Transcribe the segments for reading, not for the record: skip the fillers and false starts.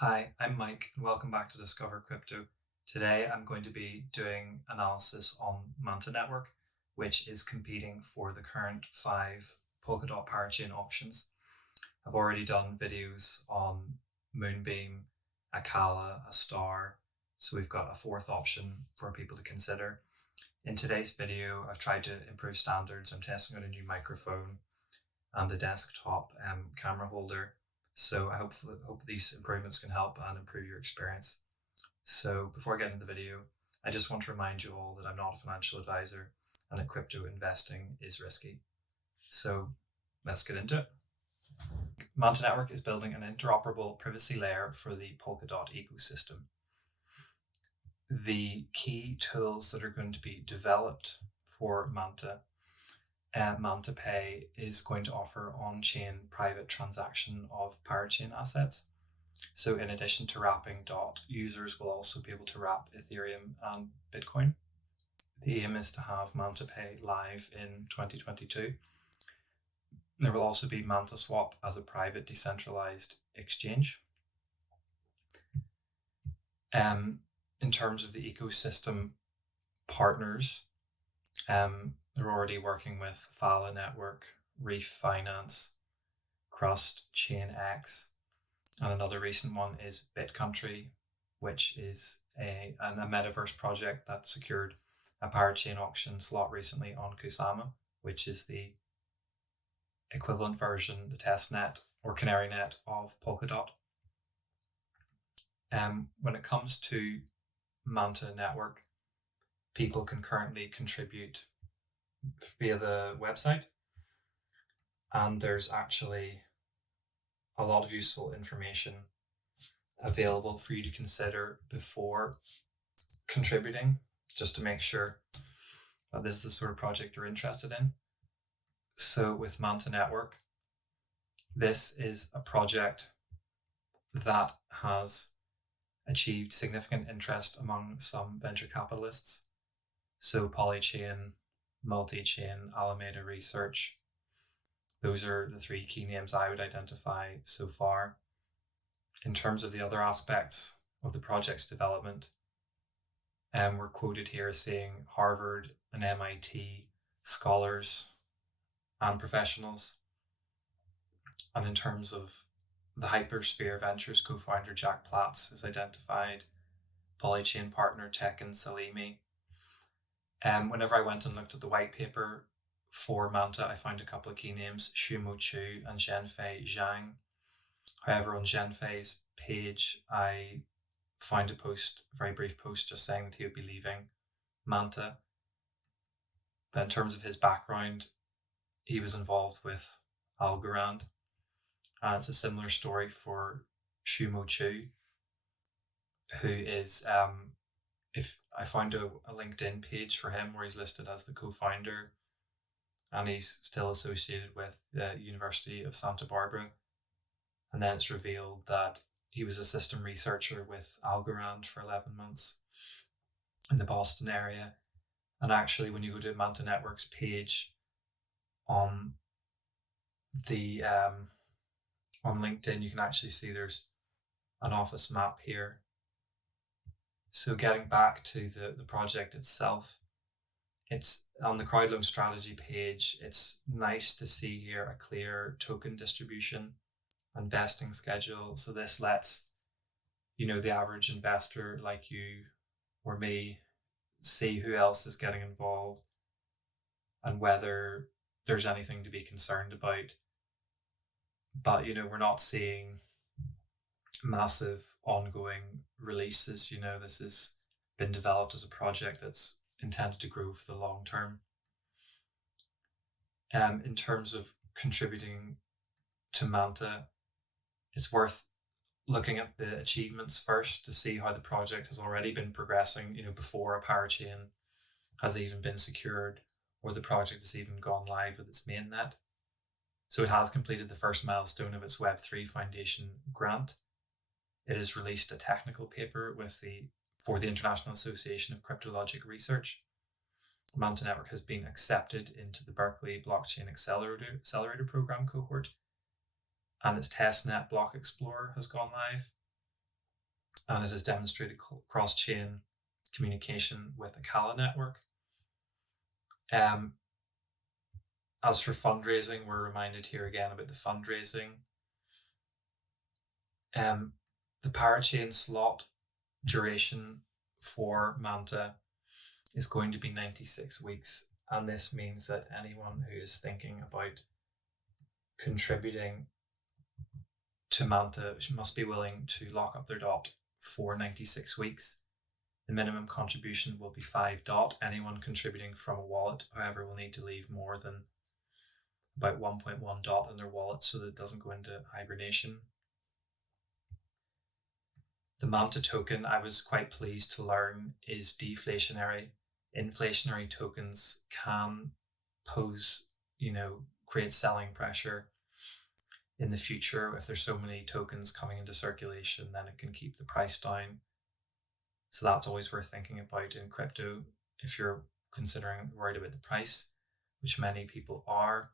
Hi, I'm Mike and welcome back to Discover Crypto. Today I'm going to be doing analysis on Manta Network, which is competing for the current 5 Polkadot Parachain options. I've already done videos on Moonbeam, a Phala, a Star, so we've got a 4th option for people to consider. In today's video, I've tried to improve standards. I'm testing out a new microphone and a desktop camera holder. So I hope these improvements can help and improve your experience. So before I get into the video, I just want to remind you all that I'm not a financial advisor and that crypto investing is risky. So let's get into it. Manta Network is building an interoperable privacy layer for the Polkadot ecosystem. The key tools that are going to be developed for Manta MantaPay is going to offer on-chain private transaction of parachain assets. So in addition to wrapping DOT, users will also be able to wrap Ethereum and Bitcoin. The aim is to have MantaPay live in 2022. There will also be MantaSwap as a private decentralized exchange. In terms of the ecosystem partners, they're already working with Phala Network, Reef Finance, Chain-X, and another recent one is Bitcounty, which is a metaverse project that secured a parachain auction slot recently on Kusama, which is the equivalent version, the testnet or canary net of Polkadot. When it comes to Manta Network, people can currently contribute via the website, and there's actually a lot of useful information available for you to consider before contributing, just to make sure that this is the sort of project you're interested in. So with Manta Network, this is a project that has achieved significant interest among some venture capitalists. So Polychain, Multi-Chain, Alameda Research. Those are the 3 key names I would identify so far. In terms of the other aspects of the project's development, we're quoted here as saying Harvard and MIT scholars and professionals. And in terms of the Hypersphere Ventures co-founder Jack Platz is identified, Polychain partner Tekken Salimi. Whenever I went and looked at the white paper for Manta, I found a couple of key names, Shumo Chu and Zhenfei Zhang. However, on Zhenfei's page, I found a very brief post just saying that he would be leaving Manta. But in terms of his background, he was involved with Algorand. And it's a similar story for Shumo Chu, who is if I found a LinkedIn page for him where he's listed as the co-founder, and he's still associated with the University of Santa Barbara. And then it's revealed that he was a system researcher with Algorand for 11 months in the Boston area. And actually, when you go to Manta Network's page on the on LinkedIn, you can actually see there's an office map here. So getting back to the project itself, it's on the Crowdloan strategy page. It's nice to see here a clear token distribution and vesting schedule. So this lets, the average investor like you or me see who else is getting involved and whether there's anything to be concerned about. But, we're not seeing massive ongoing releases. This has been developed as a project that's intended to grow for the long term. In terms of contributing to Manta, it's worth looking at the achievements first to see how the project has already been progressing, before a parachain has even been secured or the project has even gone live with its mainnet. So it has completed the first milestone of its Web3 Foundation grant. It has released a technical paper for the International Association of Cryptologic Research. Manta Network has been accepted into the Berkeley Blockchain Accelerator Program cohort, and its testnet Block Explorer has gone live. and it has demonstrated cross-chain communication with the Phala network. As for fundraising, we're reminded here again about the fundraising. The Parachain slot duration for Manta is going to be 96 weeks, and this means that anyone who is thinking about contributing to Manta must be willing to lock up their DOT for 96 weeks. The minimum contribution will be 5 DOT. Anyone contributing from a wallet, however, will need to leave more than about 1.1 DOT in their wallet so that it doesn't go into hibernation. The Manta token, I was quite pleased to learn, is deflationary. Inflationary tokens can pose, create selling pressure in the future. If there's so many tokens coming into circulation, then it can keep the price down. So that's always worth thinking about in crypto if you're worried about the price, which many people are.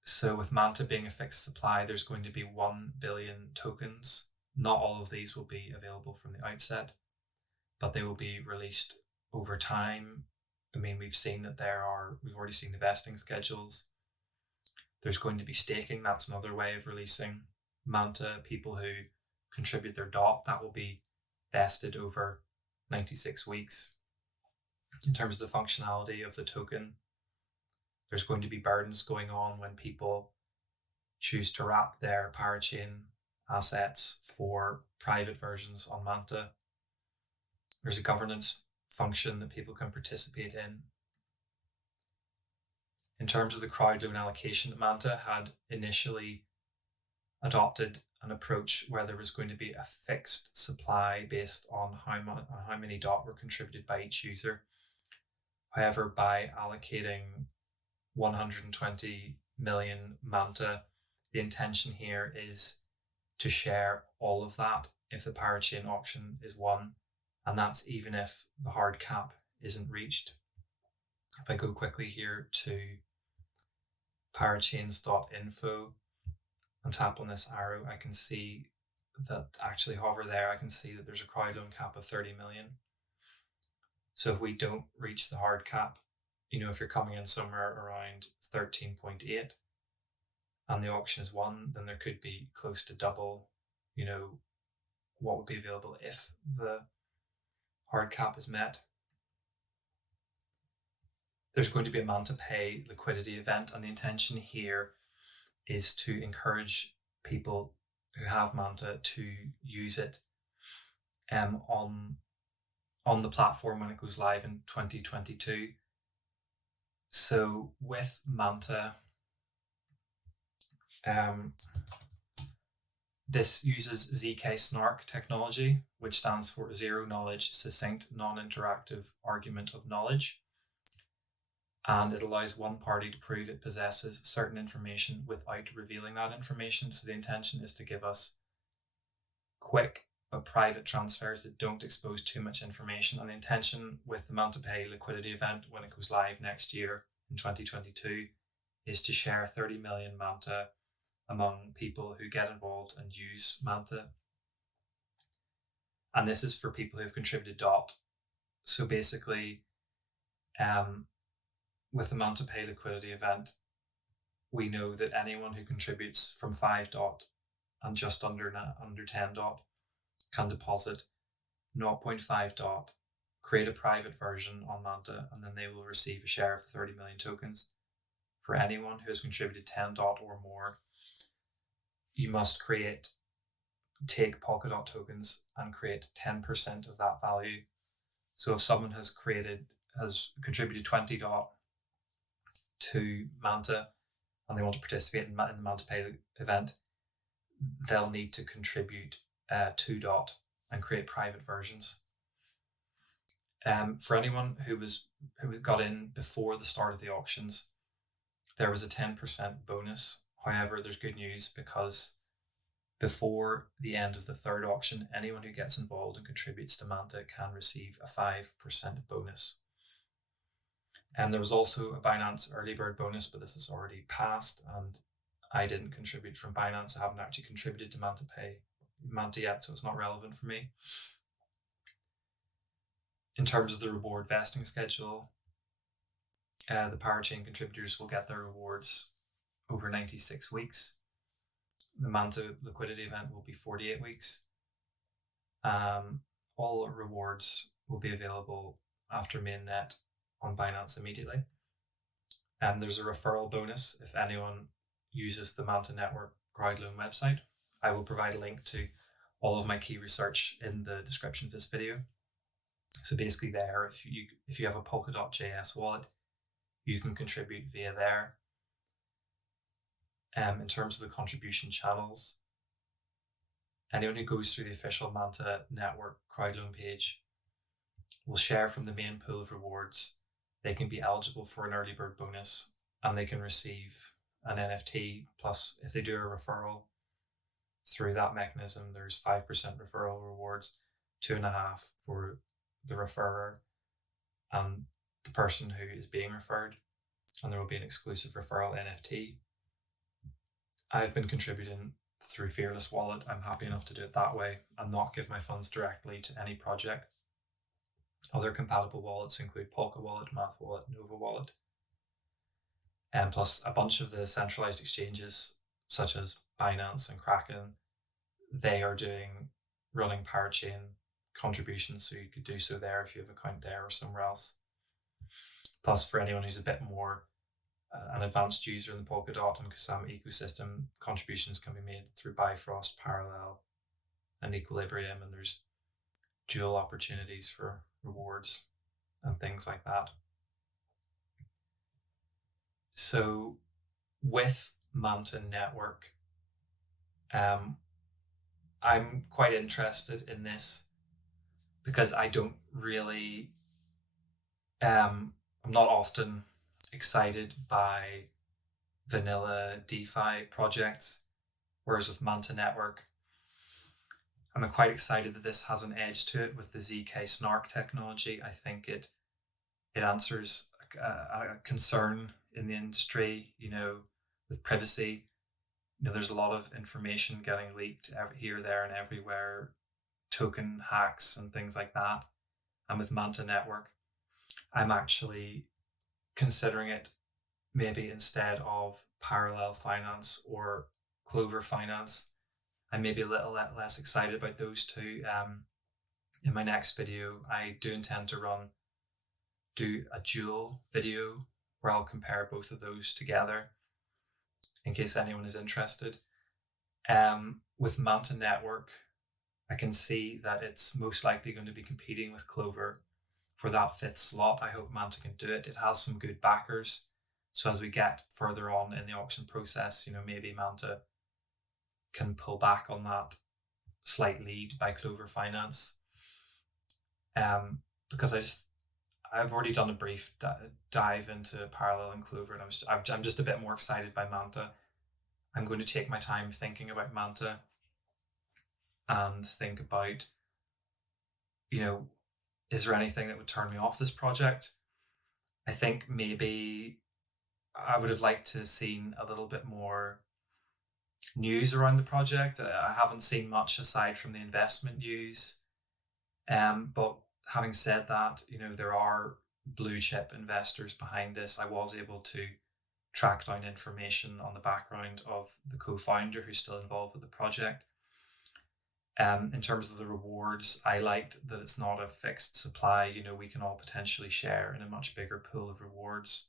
So with Manta being a fixed supply, there's going to be 1 billion tokens. Not all of these will be available from the outset, but they will be released over time. I mean, we've already seen the vesting schedules. There's going to be staking. That's another way of releasing Manta. People who contribute their DOT, that will be vested over 96 weeks. In terms of the functionality of the token, there's going to be burdens going on when people choose to wrap their Parachain assets for private versions on Manta. There's a governance function that people can participate in. In terms of the Crowdloan Allocation, Manta had initially adopted an approach where there was going to be a fixed supply based on how many DOT were contributed by each user. However, by allocating 120 million Manta, the intention here is to share all of that if the Parachain auction is won, and that's even if the hard cap isn't reached. If I go quickly here to parachains.info and tap on this arrow, I can see that, actually hover there, I can see that there's a Crowdloan cap of 30 million. So if we don't reach the hard cap, if you're coming in somewhere around 13.8 and the auction is won, then there could be close to double, what would be available if the hard cap is met. There's going to be a MantaPay liquidity event, and the intention here is to encourage people who have Manta to use it on the platform when it goes live in 2022. So with Manta, this uses zk-SNARK technology, which stands for Zero Knowledge Succinct Non-Interactive Argument of Knowledge. And it allows one party to prove it possesses certain information without revealing that information. So the intention is to give us quick but private transfers that don't expose too much information. And the intention with the MantaPay liquidity event when it goes live next year in 2022 is to share 30 million Manta among people who get involved and use Manta. And this is for people who have contributed DOT. So basically, with the MantaPay liquidity event, we know that anyone who contributes from 5 DOT and just under 10 DOT can deposit 0.5 DOT, create a private version on Manta, and then they will receive a share of the 30 million tokens. For anyone who has contributed 10 DOT or more, you must take Polkadot tokens and create 10% of that value. So if someone has contributed 20 DOT to Manta and they want to participate in the MantaPay event, they'll need to contribute 2 DOT and create private versions. For anyone who got in before the start of the auctions, there was a 10% bonus. However, there's good news, because before the end of the third auction, anyone who gets involved and contributes to Manta can receive a 5% bonus. And there was also a Binance early bird bonus, but this is already passed, and I didn't contribute from Binance. I haven't actually contributed to MantaPay Manta yet, so it's not relevant for me. In terms of the reward vesting schedule, the Parachain contributors will get their rewards over 96 weeks. The Manta liquidity event will be 48 weeks. All rewards will be available after mainnet on Binance immediately. And there's a referral bonus if anyone uses the Manta Network Crowdloan website. I will provide a link to all of my key research in the description of this video. So basically there, if you have a Polkadot.js wallet, you can contribute via there. In terms of the contribution channels, anyone who goes through the official Manta Network Crowdloan page will share from the main pool of rewards. They can be eligible for an early bird bonus, and they can receive an NFT. Plus, if they do a referral through that mechanism, there's 5% referral rewards, 2.5% for the referrer and the person who is being referred, and there will be an exclusive referral NFT. I've been contributing through Fearless Wallet. I'm happy enough to do it that way and not give my funds directly to any project. Other compatible wallets include Polka Wallet, Math Wallet, Nova Wallet, and plus a bunch of the centralized exchanges such as Binance and Kraken. They are running Parachain contributions, so you could do so there if you have an account there or somewhere else. Plus, for anyone who's a bit more an advanced user in the Polkadot and Kusama ecosystem, contributions can be made through Bifrost, Parallel, and Equilibrium, and there's dual opportunities for rewards and things like that. So with Manta Network, I'm quite interested in this because I don't really, I'm not often excited by vanilla DeFi projects, whereas with Manta Network, I'm quite excited that this has an edge to it with the zk-SNARK technology. I think it answers a concern in the industry, with privacy. There's a lot of information getting leaked here, there, and everywhere, token hacks and things like that. And with Manta Network, I'm actually considering it maybe instead of Parallel Finance or Clover Finance. I'm maybe a little less excited about those two. In my next video, I do intend to do a dual video where I'll compare both of those together in case anyone is interested. With Manta Network, I can see that it's most likely going to be competing with Clover for that fifth slot. I hope Manta can do it. It has some good backers. So as we get further on in the auction process, maybe Manta can pull back on that slight lead by Clover Finance. Because I've already done a brief dive into Parallel and Clover, and I'm just a bit more excited by Manta. I'm going to take my time thinking about Manta and think about, is there anything that would turn me off this project? I think maybe I would have liked to have seen a little bit more news around the project. I haven't seen much aside from the investment news. But having said that, there are blue chip investors behind this. I was able to track down information on the background of the co-founder who's still involved with the project. In terms of the rewards, I liked that it's not a fixed supply. We can all potentially share in a much bigger pool of rewards.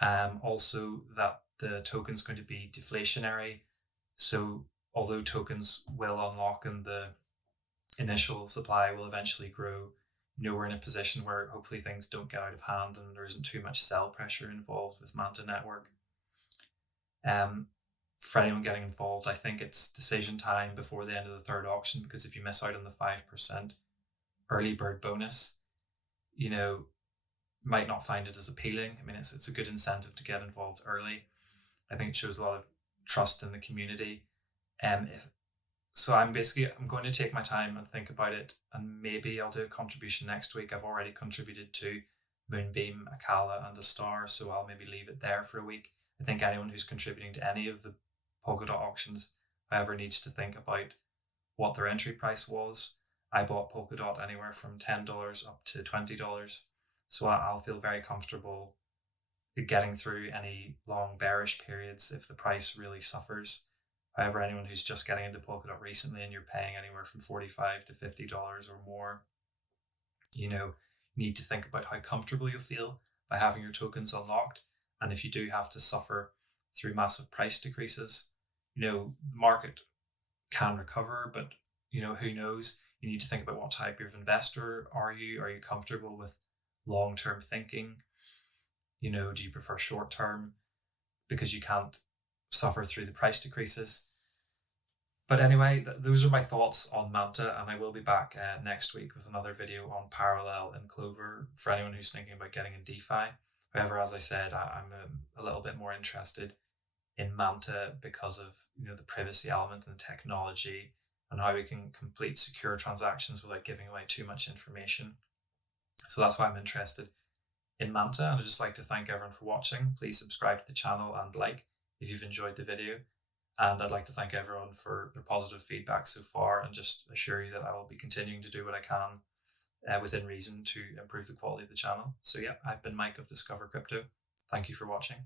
Also that the token's going to be deflationary. So although tokens will unlock and the initial supply will eventually grow, we're in a position where hopefully things don't get out of hand and there isn't too much sell pressure involved with Manta Network. For anyone getting involved, I think it's decision time before the end of the third auction, because if you miss out on the 5% early bird bonus, might not find it as appealing. I mean, it's a good incentive to get involved early. I think it shows a lot of trust in the community. So I'm going to take my time and think about it, and maybe I'll do a contribution next week. I've already contributed to Moonbeam, Akala, and a Star, so I'll maybe leave it there for a week. I think anyone who's contributing to any of the Polkadot auctions, however, needs to think about what their entry price was. I bought Polkadot anywhere from $10 up to $20. So I'll feel very comfortable getting through any long bearish periods if the price really suffers. However, anyone who's just getting into Polkadot recently and you're paying anywhere from $45 to $50 or more, you need to think about how comfortable you'll feel by having your tokens unlocked. And if you do have to suffer through massive price decreases, the market can recover, but who knows? You need to think about what type of investor are you? Are you comfortable with long-term thinking? Do you prefer short-term because you can't suffer through the price decreases? But anyway, those are my thoughts on Manta, and I will be back next week with another video on Parallel and Clover for anyone who's thinking about getting in DeFi. However, as I said, I'm a little bit more interested in Manta because of the privacy element and the technology and how we can complete secure transactions without giving away too much information. So that's why I'm interested in Manta, and I'd just like to thank everyone for watching. Please subscribe to the channel and like if you've enjoyed the video. And I'd like to thank everyone for their positive feedback so far, and just assure you that I will be continuing to do what I can within reason to improve the quality of the channel. So yeah, I've been Mike of Discover Crypto. Thank you for watching.